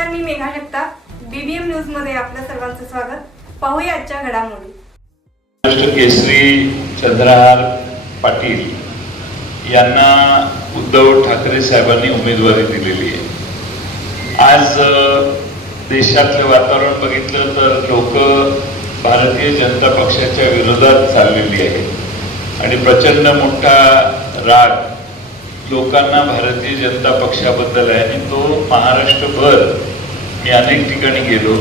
नमस्कार मी मेघा जगताप. बीबीएम न्यूजमध्ये आपल्या सर्वांचं स्वागत. पाहूया आजच्या घडामोडी. महाराष्ट्र केसरी चंद्रहार पाटील यांना उद्धव ठाकरे साहेबांनी उमेदवारी दिलेली आहे. आज देशातलं वातावरण बघितलं तर लोक भारतीय जनता पक्षाच्या विरोधात चाललेली आहे आणि प्रचंड मोठा राग लोकांना भारतीय जनता पक्षाबद्दल आहे आणि तो महाराष्ट्रभर मी अनेक ठिकाणी गेलो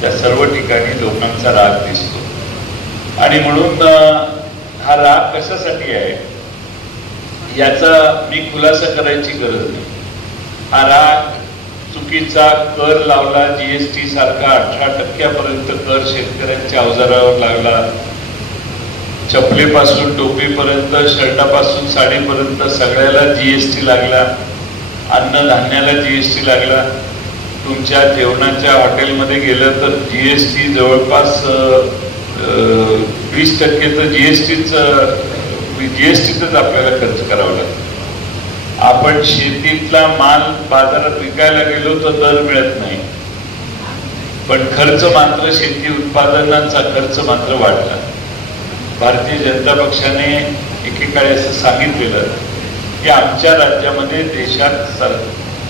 त्या सर्व ठिकाणी लोकांचा राग दिसतो. आणि म्हणून हा राग कशासाठी आहे? याचा मी खुलासा करायची गरज नाही. हा राग चुकीचा कर लावला जीएसटी सारखा अठरा टक्क्यापर्यंत कर शेतकऱ्यांच्या अवजारावर लागला चपलीपासून टोपीपर्यंत शर्टापासून साडीपर्यंत सगळ्याला जीएसटी लागला. अन्नधान्याला जीएसटी लागला. तुमच्या जेवणाच्या हॉटेलमध्ये गेलं तर जीएसटी जवळपास वीस टक्के तर जीएसटीच जीएसटीतच आपल्याला खर्च करावा लागतो. आपण शेतीतला माल बाजारात विकायला गेलो तर दर मिळत नाही. पण खर्च मात्र शेती उत्पादनाचा खर्च मात्र वाढला. भारतीय जनता पक्षाने एकेकाळी असं सांगितलेलं की आमच्या राज्यामध्ये देशात सर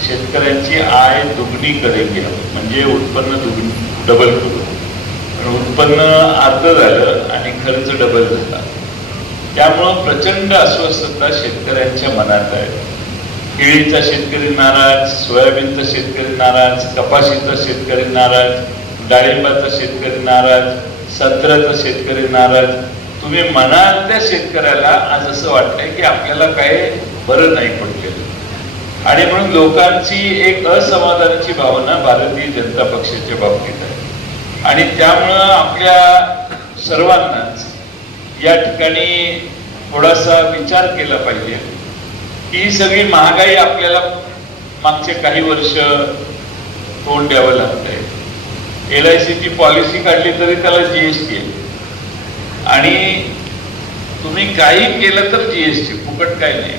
शेतकऱ्यांची आय दुगणी करेल म्हणजे उत्पन्न दुगणी डबल करू. पण उत्पन्न अर्ध झालं आणि खर्च डबल झाला. त्यामुळं प्रचंड अस्वस्थता शेतकऱ्यांच्या मनात आहे. केळीचा शेतकरी नाराज सोयाबीनचा शेतकरी नाराज कपाशीचा शेतकरी नाराज डाळिंबाचा शेतकरी नाराज संत्र्याचा शेतकरी नाराज तुम्ही म्हणाल त्या शेतकऱ्याला आज असं वाटतंय की आपल्याला काय बरं नाही पडलेलं आणि म्हणून लोकांची एक असमाधानाची भावना भारतीय जनता पक्षाच्या बाबतीत आहे. आणि त्यामुळं आपल्या सर्वांनाच या ठिकाणी थोडासा विचार केला पाहिजे. की ही सगळी महागाई आपल्याला मागचे काही वर्ष तोंड द्यावं लागतंय. एल आय सीची पॉलिसी काढली तरी त्याला जीएसटी आहे. आणि तुम्ही काही केलं तर जीएसटी फुकट काही नाही.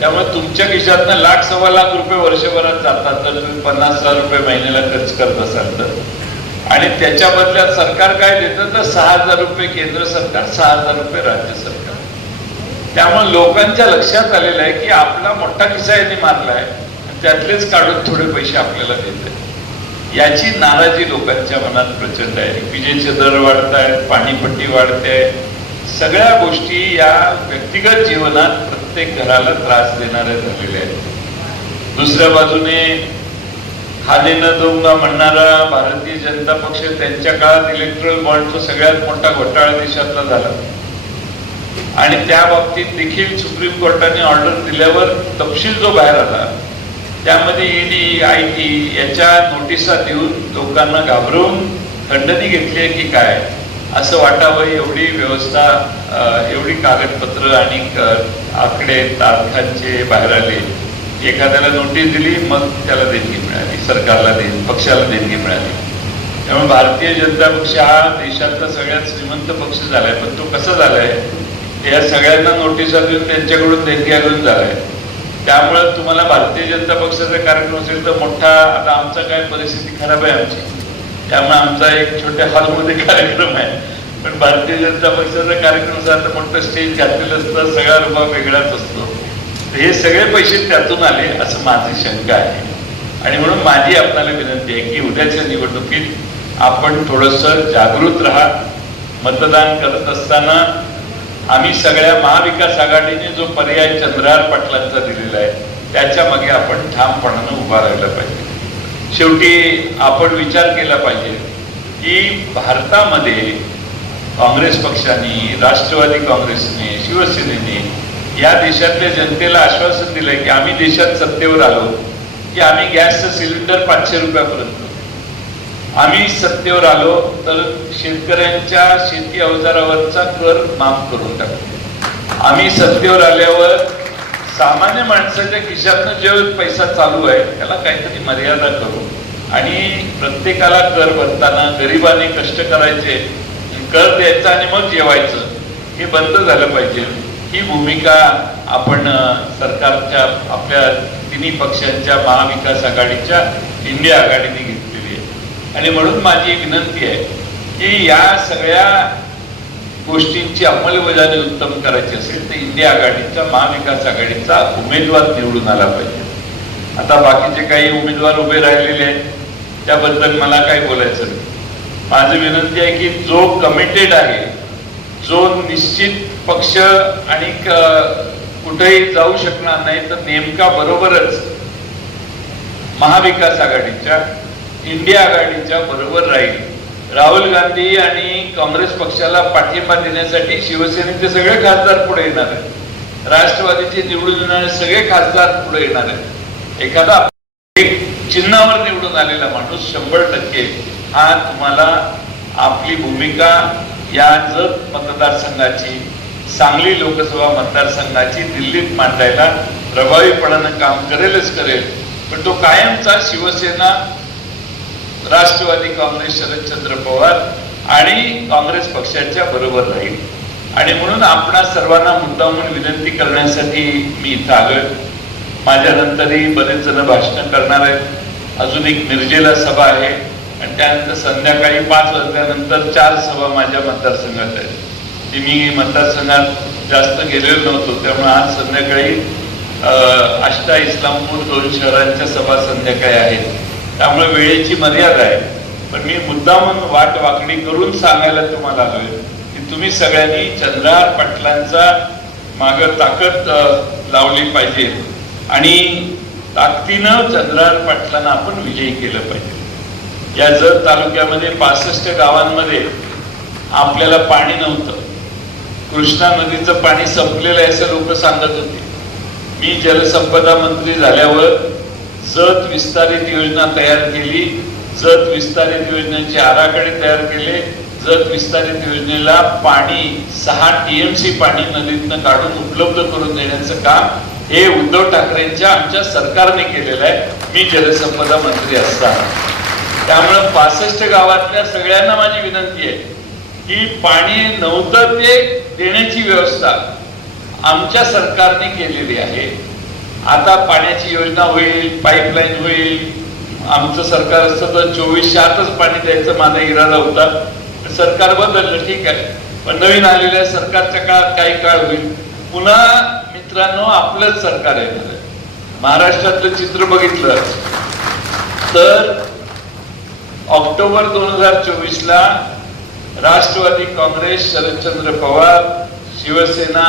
त्यामुळे तुमच्या खिशातनं लाख सव्वा लाख रुपये वर्षभरात जातात तर तुम्ही पन्नास हजार रुपये महिन्याला खर्च करत असाल तर. आणि त्याच्या बदल्यात सरकार काय देतं तर सहा हजार रुपये केंद्र सरकार सहा हजार रुपये राज्य सरकार. त्यामुळे लोकांच्या लक्षात आलेलं आहे की आपला मोठा खिसा यांनी मारला आहे त्यातलेच काढून थोडे पैसे आपल्याला देत याची नाराजी लोकांच्या मनात प्रचंड आहे. विजेचे दर वाढत आहेत पाणीपट्टी वाढते. सगळ्या गोष्टी या व्यक्तिगत जीवनात प्रत्येक घराला त्रास देणाऱ्या झालेल्या आहेत. दुसऱ्या बाजूने खाणे न दोंगा म्हणणारा भारतीय जनता पक्ष त्यांच्या काळात इलेक्ट्रल बॉन्डचा सगळ्यात मोठा घोटाळा देशातला झाला. आणि त्या बाबतीत देखील सुप्रीम कोर्टाने ऑर्डर दिल्यावर तपशील जो बाहेर आला त्यामध्ये ईडी आय टी याच्या नोटिसा देऊन लोकांना घाबरवून खंडणी घेतली आहे की काय? असं वाटावं एवढी व्यवस्था एवढी कागदपत्र आणि आकडे तारखांचे बाहेर आले. एखाद्याला नोटीस दिली मग त्याला देणगी मिळाली सरकारला देण पक्षाला देणगी मिळाली. त्यामुळे भारतीय जनता पक्ष हा देशातला सगळ्यात श्रीमंत पक्ष झालाय. पण तो कसा झालाय? या सगळ्यांना नोटिसा देऊन त्यांच्याकडून देणग्या घेऊन झालाय. त्यामुळे तुम्हाला भारतीय जनता पक्षाचा कार्यक्रम असेल तर मोठा आता आमचा काय परिस्थिती खराब आहे आमची. त्यामुळे आमचा एक छोट्या हॉलमध्ये कार्यक्रम आहे. पण भारतीय जनता पक्षाचा कार्यक्रम असा मोठं स्टेज घातलेलं असतं सगळा रुपा वेगळाच असतो. हे सगळे पैसे त्यातून आले असं माझी शंका आहे. आणि म्हणून माझी आपल्याला विनंती आहे की उद्याच्या निवडणुकीत आपण थोडस जागृत राहा. मतदान करत असताना आम्ही सगळ्या महाविकास आघाडीने जो पर्याय चंद्रहार पाटलांचा दिलेला आहे त्याच्यामागे आपण ठामपणानं उभा राहिला पाहिजे. शेवटी आपण विचार केला पाहिजे की भारतामध्ये काँग्रेस पक्षाने राष्ट्रवादी काँग्रेसने शिवसेनेने या देशातल्या जनतेला आश्वासन दिलंय की आम्ही देशात सत्तेवर आलो की आम्ही गॅसचं सिलेंडर पाचशे रुपयापर्यंत आम्ही सत्तेवर आलो तर शेतकऱ्यांच्या शेती अवजारावरचा कर माफ करून टाकू आम्ही सत्तेवर आल्यावर सामान्य माणसाच्या खिशातनं जे पैसा चालू आहे त्याला काहीतरी मर्यादा करू. आणि प्रत्येकाला कर भरताना गरिबाने कष्ट करायचे कर द्यायचा आणि मग जेवायचं हे बंद झालं पाहिजे. ही भूमिका आपण सरकारच्या आपल्या तिन्ही पक्षांच्या महाविकास आघाडीच्या इंडिया आघाडीने आणि म्हणून माझी विनंती आहे की या सगळ्या गोष्टींची अंमलबजावणी उत्तम करायची असेल तर इंडिया आघाडीचा महाविकास आघाडीचा उमेदवार निवडून आला पाहिजे. आता बाकीचे काही उमेदवार उभे राहिलेले आहेत त्याबद्दल मला काय बोलायचं नाही. माझी विनंती आहे की जो कमिटेड आहे जो निश्चित पक्ष आणि कुठेही जाऊ शकणार नाही तर नेमका बरोबरच महाविकास आघाडीच्या इंडिया आघाडीच्या बरोबर राहील. राहुल गांधी आणि काँग्रेस पक्षाला पाठिंबा देण्यासाठी शिवसेनेचे सगळे खासदार पुढे येणार आहेत. राष्ट्रवादीचे निवडून येणारे सगळे खासदार पुढे येणार आहेत. एखादा एक चिन्हावर निवडून आलेला माणूस शंभर टक्के हा तुम्हाला आपली भूमिका या जत मतदारसंघाची सांगली लोकसभा मतदारसंघाची दिल्लीत मांडायला प्रभावीपणानं काम करेलच करेल. पण तो कायमचा शिवसेना राष्ट्रवादी काँग्रेस शरदचंद्र पवार आणि काँग्रेस पक्षाच्या बरोबर राहील. आणि म्हणून आपणा सर्वांना मुद्दामून विनंती करण्यासाठी मी इथं आलोय. माझ्यानंतरही बरेच जण भाषण करणार आहेत. अजून एक निर्जेला सभा आहे आणि त्यानंतर संध्याकाळी पाच वाजल्यानंतर चार सभा माझ्या मतदारसंघात आहेत. ती मी मतदारसंघात जास्त गेलेलो नव्हतो त्यामुळे आज संध्याकाळी अं, आष्टा इस्लामपूर दोन शहरांच्या सभा संध्याकाळी आहेत. त्यामुळे वेळेची मर्यादा आहे. पण मी मुद्दामून वाट वाकडी करून सांगायला तुम्हाला आलोय की तुम्ही सगळ्यांनी चंद्रहार पाटलांचा माग ताकद लावली पाहिजे. आणि ताकदीनं चंद्रहार पाटलांना आपण विजयी केलं पाहिजे. या जत तालुक्यामध्ये पासष्ट गावांमध्ये आपल्याला पाणी नव्हतं. कृष्णा नदीचं पाणी संपलेलं आहे असं लोक सांगत होते. मी जलसंपदा मंत्री झाल्यावर जत विस्तारित योजना तयार केली जत विस्तारित योजनेचे आराखडे तयार केले जत विस्तारित योजनेला पाणी सहा टीएमसी पाणी नदीतनं काढून उपलब्ध करून देण्याचं काम हे उद्धव ठाकरेंच्या आमच्या सरकारने केलेलं आहे. मी जलसंपदा मंत्री असताना. त्यामुळे पासष्ट गावातल्या सगळ्यांना माझी विनंती आहे की पाणी नव्हतं ते देण्याची व्यवस्था आमच्या सरकारने केलेली आहे. आता पाण्याची योजना होईल पाईपलाईन होईल. आमचं सरकार असतं तर चोवीसशे आतच पाणी द्यायचं माझा इरादा होता. सरकार बदललं ठीक आहे. पण नवीन आलेल्या सरकारच्या काळात काही काळ होईल. पुन्हा मित्रांनो आपलंच सरकार येणार आहे. महाराष्ट्रातलं चित्र बघितलं. तर ऑक्टोबर दोन हजार चोवीस ला राष्ट्रवादी काँग्रेस शरदचंद्र पवार शिवसेना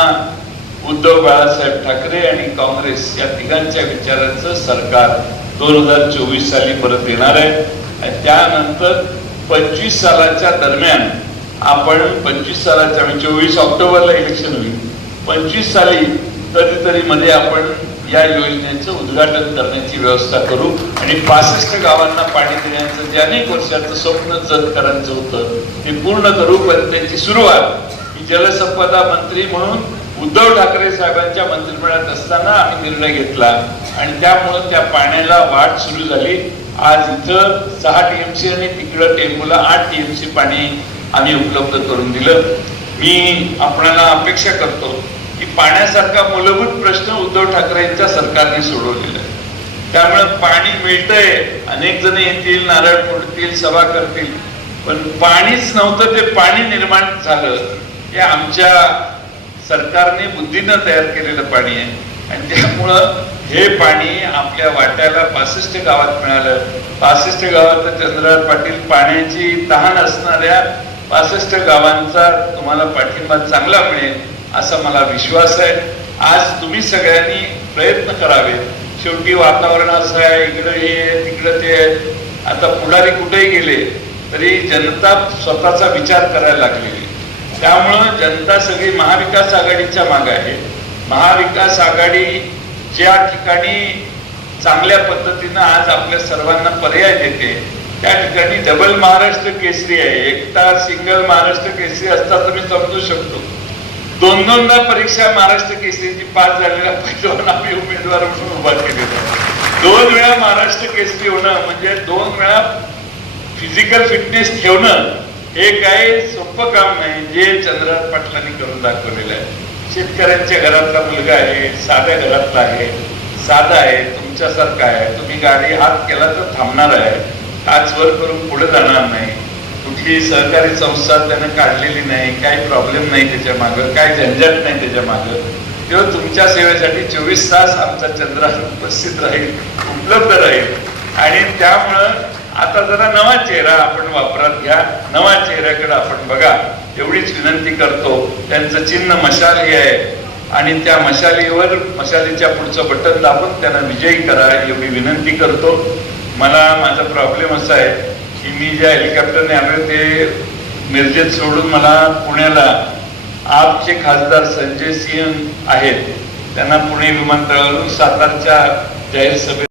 उद्धव बाळासाहेब ठाकरे आणि काँग्रेस या तिघांच्या विचारांचं सरकार दोन हजार चोवीस साली परत येणार आहे. आणि त्यानंतर पंचवीस सालाच्या दरम्यान आपण पंचवीस सालाच्या म्हणजे चोवीस ऑक्टोबरला इलेक्शन होईल. पंचवीस साली कधीतरी मध्ये आपण या योजनेचं उद्घाटन करण्याची व्यवस्था करू. आणि पासष्ट गावांना पाणी देण्याचं जे अनेक वर्षाचं स्वप्न जतकरांचं होतं ते पूर्ण करू. पण त्याची सुरुवात ही जलसंपदा मंत्री म्हणून उद्धव ठाकरे साहेबांच्या मंत्रिमंडळात असताना आम्ही निर्णय घेतला आणि त्यामुळं त्या पाण्याला वाट सुरू झाली. आज इथं सहा टीएमसी आणि तिकडं टेंबूला आठ टीएमसी पाणी आम्ही उपलब्ध करून दिलं. मी आपणाला अपेक्षा करतो की पाण्यासारखा मूलभूत प्रश्न उद्धव ठाकरेंच्या सरकारने सोडवलेला आहे. त्यामुळे पाणी मिळतंय. अनेक जण येतील नारळ फोडतील सभा करतील. पण पाणीच नव्हतं ते पाणी निर्माण झालं. हे आमच्या सरकारने बुद्धीनं तयार केलेलं पाणी आहे. आणि त्यामुळं हे पाणी आपल्या वाट्याला पासष्ट गावात मिळालं. पासष्ट गावात चंद्रराव पाटील पाण्याची तहान असणाऱ्या पासष्ट गावांचा तुम्हाला पाठिंबा चांगला मिळेल असा मला विश्वास आहे. आज तुम्ही सगळ्यांनी प्रयत्न करावे. शेवटी वातावरण असं आहे इकडं हे तिकडं ते आहे. आता पुढारी कुठेही गेले तरी जनता स्वतःचा विचार करायला लागलेली त्यामुळं जनता सगळी महाविकास आघाडीच्या मागे आहे. महाविकास आघाडी ज्या ठिकाणी चांगल्या पद्धतीनं आज आपल्या सर्वांना पर्याय देते. त्या ठिकाणी डबल महाराष्ट्र केसरी आहे. एकटा सिंगल महाराष्ट्र केसरी असता तर मी समजू शकतो. दोन दोनदा परीक्षा महाराष्ट्र केसरीची पास झालेल्या पैलवान आम्ही उमेदवार म्हणून उभा केलेला दोन वेळा महाराष्ट्र केसरी होणं म्हणजे दोन वेळा फिजिकल फिटनेस ठेवणं हे काही सोपं काम नाही. जे चंद्रहार पाटलांनी करून दाखवलेलं आहे. शेतकऱ्यांच्या घरातला मुलगा आहे साध्या घरातला आहे साधा आहे तुमच्यासारखा आहे. तुम्ही गाडी हात केला तर थांबणार आहे. आजवर वर करून पुढे जाणार नाही. कुठली सहकारी संस्था त्यानं काढलेली नाही. काही प्रॉब्लेम नाही त्याच्या मागं. काय झंझट नाही त्याच्या मागं. तेव्हा तुमच्या सेवेसाठी चोवीस तास आमचा चंद्र उपस्थित राहील उपलब्ध राहील. आणि त्यामुळं आता जरा नवा चेहरा आपण वापरात घ्या. नवा चेहऱ्याकडे आपण बघा. एवढीच विनंती करतो. त्यांचं चिन्ह मशाली आहे. आणि त्या मशालीवर मशालीच्या पुढचं बटन दाबून त्यांना विजयी करा एवढी विनंती करतो. मला माझा प्रॉब्लेम असा आहे की मी ज्या हेलिकॉप्टरने आलो ते मिरजेत सोडून मला पुण्याला आपचे खासदार संजय सिंह आहेत. त्यांना पुणे विमानतळावरून सातारच्या जाहीर सभेत